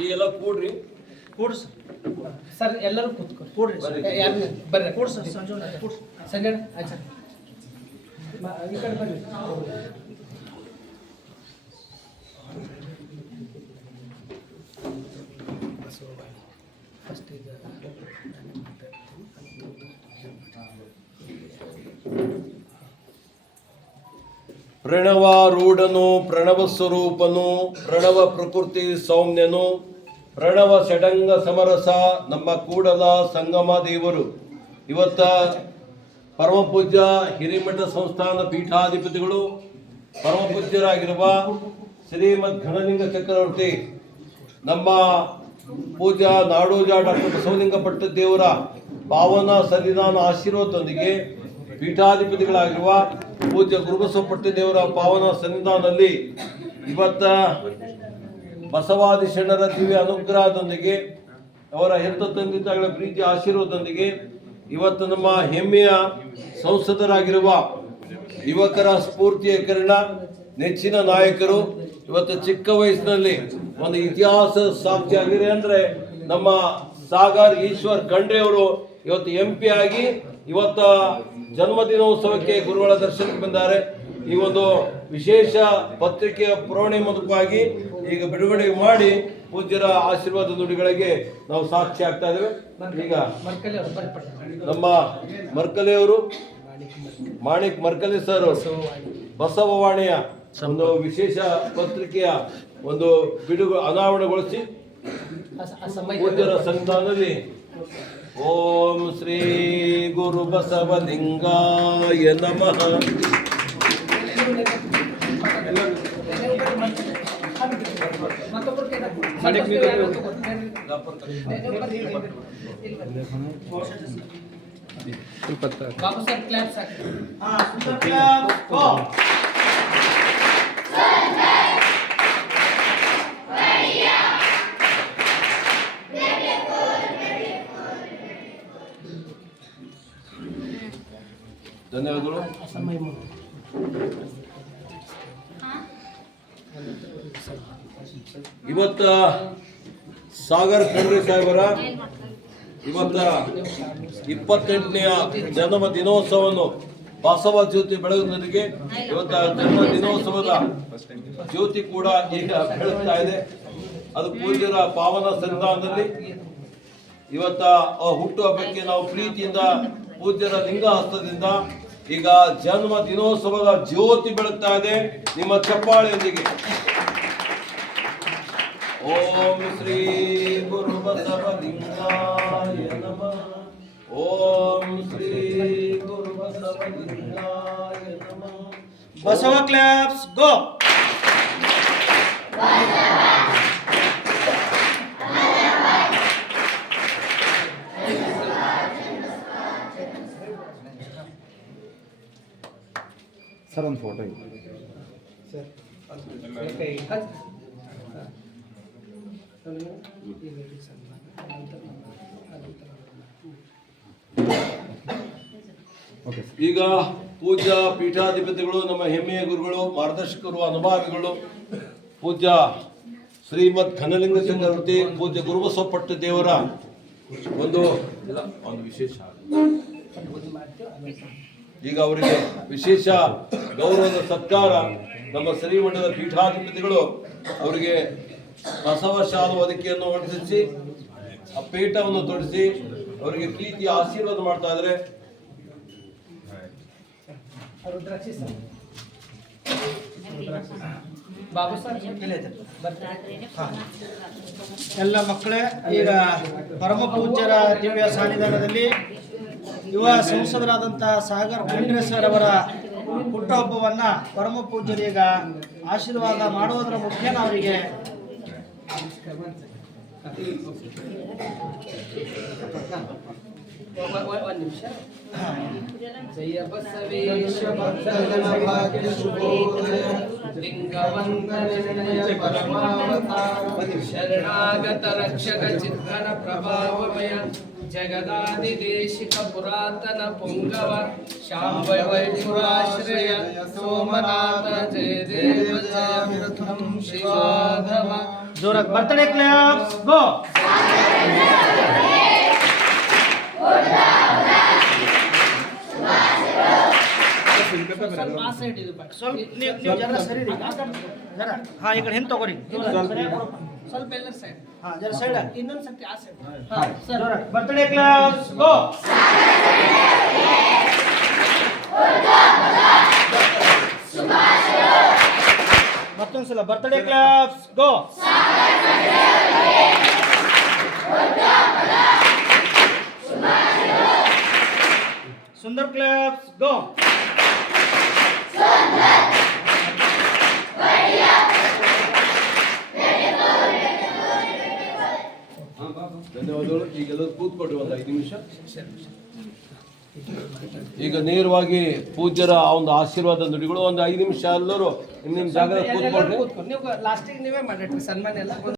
ಈ ಎಲ್ಲ ಕೂಡ್ರಿ ಕೂಡ್ರಿ ಸರ್ ಎಲ್ಲರೂ ಕೂತ್ಕೊಳ್ಳಿ ಕೂಡ್ರಿ ಬರ್ರಿ ಕೂಡ್ರಿ ಸರ್ ಸಂಜೆ ಆಯ್ತು ಸರ್ ಈ ಕಡೆ ಬರ್ರಿ ಫಸ್ಟ್ ಈಗ ಪ್ರಣವಾರೂಢನು ಪ್ರಣವ ಸ್ವರೂಪನು ಪ್ರಣವ ಪ್ರಕೃತಿ ಸೌಮ್ಯನು ಪ್ರಣವ ಷಡಂಗ ಸಮರಸ ನಮ್ಮ ಕೂಡಲ ಸಂಗಮ ದೇವರು. ಇವತ್ತ ಪರಮ ಪೂಜ್ಯ ಹಿರೇಮಠ ಸಂಸ್ಥಾನ ಪೀಠಾಧಿಪತಿಗಳು ಪರಮ ಪೂಜ್ಯರಾಗಿರುವ ಶ್ರೀಮದ್ ಘನಲಿಂಗ ಚಕ್ರವರ್ತಿ ನಮ್ಮ ಪೂಜ್ಯ ನಾಡೋಜ ಡಾಕ್ಟರ್ ಬಸವಲಿಂಗ ಪಟ್ಟದೇವರ ಪಾವನ ಸನ್ನಿಧಾನ ಆಶೀರ್ವಾದದೊಂದಿಗೆ ಪೀಠಾಧಿಪತಿಗಳಾಗಿರುವ ಪೂಜ್ಯ ಗುರುಬಸವ ಪಟ್ಟದೇವರ ಪಾವನ ಸನ್ನಿಧಾನದಲ್ಲಿ ಇವತ್ತ ಬಸವಾದಿ ಶರಣರ ದಿವ್ಯ ಅನುಗ್ರಹದೊಂದಿಗೆ ಅವರ ಹೆತ್ತ ತಂದೆ ತಾಯಿಗಳ ಪ್ರೀತಿ ಆಶೀರ್ವಾದದೊಂದಿಗೆ ಇವತ್ತು ನಮ್ಮ ಹೆಮ್ಮೆಯ ಸಂಸದರಾಗಿರುವ ಯುವಕರ ಸ್ಫೂರ್ತಿಯ ಕಿರಣ ನೆಚ್ಚಿನ ನಾಯಕರು ಇವತ್ತು ಚಿಕ್ಕ ವಯಸ್ಸಿನಲ್ಲಿ ಒಂದು ಇತಿಹಾಸ ಸಾಕ್ಷಿಯಾಗಿದೆ ಅಂದ್ರೆ ನಮ್ಮ ಸಾಗರ್ ಈಶ್ವರ್ ಖಂಡ್ರೆ ಅವರು ಇವತ್ತು MP ಆಗಿ ಇವತ್ತ ಜನ್ಮದಿನೋತ್ಸವಕ್ಕೆ ಗುರುಗಳ ದರ್ಶನಕ್ಕೆ ಬಂದಾರೆ. ಈ ಒಂದು ವಿಶೇಷ ಪತ್ರಿಕೆಯ ಪುರವಣೆ ಮೂಲಕವಾಗಿ ಈಗ ಬಿಡುಗಡೆ ಮಾಡಿ ಪೂಜ್ಯರ ಆಶೀರ್ವಾದ ನುಡಿಗಳಿಗೆ ನಾವು ಸಾಕ್ಷಿ ಆಗ್ತಾ ಇದ್ದೇವೆ. ಈಗ ನಮ್ಮ ಮರ್ಕಲೆಯವರು ಮಾಣಿಕ್ ಮರ್ಕಲೆ ಸರ್ ಬಸವವಾಣಿಯ ಒಂದು ವಿಶೇಷ ಪತ್ರಿಕೆಯ ಒಂದು ಅನಾವರಣಗೊಳಿಸಿ ಪೂಜ್ಯರ ಸನ್ನಿಧಾನದಲ್ಲಿ ಓಂ ಶ್ರೀ ಗುರು ಬಸವಲಿಂಗಾಯ ನಮಃ. ಬಾಬು ಸರ್ ಕ್ಲಾಸ್ ಧನ್ಯವಾದಗಳು. ಇವತ್ತ ಸಾಗರ್ ಖಂಡ್ರೆ ಸಾಹೇಬರ ಇವತ್ತ 28ನೆಯ ಜನ್ಮ ದಿನೋತ್ಸವವನ್ನು ಬಸವ ಜ್ಯೋತಿ ಬೆಳಗುವುದರಿಗೆ ಇವತ್ತ ಜನ್ಮ ದಿನೋತ್ಸವದ ಜ್ಯೋತಿ ಕೂಡ ಈಗ ಬೆಳಗ್ತಾ ಇದೆ. ಅದು ಪೂಜ್ಯರ ಪಾವನ ಸನ್ನಿಧಾನದಲ್ಲಿ ಇವತ್ತ ಹುಟ್ಟು ಹಬ್ಬಕ್ಕೆ ನಾವು ಪ್ರೀತಿಯಿಂದ ಪೂಜ್ಯರ ಲಿಂಗ ಹಸ್ತದಿಂದ ಈಗ ಜನ್ಮ ದಿನೋತ್ಸವದ ಜ್ಯೋತಿ ಬೆಳಗ್ತಾ ಇದೆ ನಿಮ್ಮ ಚಪ್ಪಾಳೆಯೊಂದಿಗೆ. ಓಂ ಶ್ರೀ ಗುರು ಬಸವಲಿಂಗಾಯ ನಮಃ. ಓಂ ಶ್ರೀ ಗುರು ಬಸವಲಿಂಗಾಯ ನಮಃ. ಬಸವ ಕ್ಲಾಪ್ಸ್ ಗೋ. ಸರ್ ಒಂದು ಫೋಟೋ ಈಗ ಪೂಜ್ಯ ಪೀಠಾಧಿಪತಿಗಳು ನಮ್ಮ ಹೆಮ್ಮೆಯ ಗುರುಗಳು ಮಾರ್ಗದರ್ಶಕರು ಅನುಭಾವಿಗಳು ಪೂಜ್ಯ ಶ್ರೀಮದ್ ಘನಲಿಂಗ ಚಕ್ರವರ್ತಿ ಪೂಜ್ಯ ಗುರುಬಸವ ಪಟ್ಟದೇವರ ಒಂದು ವಿಶೇಷ ಈಗ ಅವರಿಗೆ ವಿಶೇಷ ಗೌರವದ ಸತ್ಕಾರ ನಮ್ಮ ಶ್ರೀಮಠದ ಪೀಠಾಧಿಪತಿಗಳು ಅವರಿಗೆ ಬಸವ ಶಾಲು ಹೊದಿಕೆಯನ್ನು ಹೊರಡಿಸಿ ಆ ಪೀಠವನ್ನು ತೊಡಿಸಿ ಅವರಿಗೆ ಪ್ರೀತಿಯ ಆಶೀರ್ವಾದ ಮಾಡ್ತಾ ಇದ್ದಾರೆ. ಎಲ್ಲ ಮಕ್ಕಳೇ, ಈಗ ಪರಮ ಪೂಜ್ಯರ ದಿವ್ಯ ಸಾನ್ನಿಧಾನದಲ್ಲಿ ಯುವ ಸಂಸದರಾದಂಥ ಸಾಗರ್ ಖಂಡ್ರೆ ಸರ್ ಅವರ ಹುಟ್ಟುಹಬ್ಬವನ್ನ ಪರಮ ಪೂಜ್ಯರು ಈಗ ಆಶೀರ್ವಾದ ಮಾಡುವುದರ ಮುಖೇನ ಅವರಿಗೆ ಒಂದು ನಿಮಿಷ. ಜಯ ಬಸವೇಶ ಭಕ್ತಜನ ಭಾಗ್ಯ ಶುಭೋದಯ ಲಿಂಗವಂದನೆಯ ಪರಮಾವತಾರ ಶರಣಾಗತ ರಕ್ಷಕ ಚಿತ್ತನ ಪ್ರಭಾವಮಯ ಜಗದಾದಿದೇಶಿಕ ಪುರಾತನ ಪುಂಗವ ಶಾಂಭ ವೈಪುರಾಶ್ರಯ ಸೋಮನಾಥ ಜಯ ದೇವ ಜಯ ವಿರಥಂ ಶಿವಾಧವ ಜೋರಾಗಿ ಬರ್ತ್ಡೇ ಕ್ಲಾಪ್ಸ್ ಗೋ. ಸ್ವಲ್ಪ ನೀವು ಜರ ಸರಿ ರೀ. ಜರ ಹಾ ಈ ಕಡೆ ಹಿಂದೆ ತಗೋರಿ. ಸ್ವಲ್ಪ ಎಲ್ಲರ ಸೈಡ್ ಹಾ ಜರ ಸೈಡ್. ಇನ್ನೊಂದು ಸರ್ತಿ ಆ ಸೈಡ್ ಜೋರಾಗಿ ಬರ್ತ್ಡೇ ಕ್ಲಾಪ್ಸ್ ಗೋ. ಮತ್ತೊಂದ್ಸಲ ಬರ್ತ್ಡೇ ಕ್ಲಾಪ್ಸ್ ಗೋ. ಸುಂದರ್ ಕ್ಲಾಪ್ಸ್ ಗೋ. ಧನ್ಯವಾದಗಳು. ಈಗೆಲ್ಲ ಕೂತ್ಕೊಳ್ರಿ ಒಂದು 5 ನಿಮಿಷ. ಈಗ ನೇರವಾಗಿ ಪೂಜ್ಯರ ಆ ಒಂದು ಆಶೀರ್ವಾದ ನುಡಿಗಳು ಒಂದು 5 ನಿಮಿಷ ಎಲ್ಲರೂ ನಿಮ್ಮ ಜಾಗದಲ್ಲಿ ಕೂತ್ಕೊಳ್ರಿ. ನೀವು ಲಾಸ್ಟಿಗೆ ನೀವೇ ಮಾಡಿಟ್ರಿ ಸನ್ಮಾನ ಎಲ್ಲ.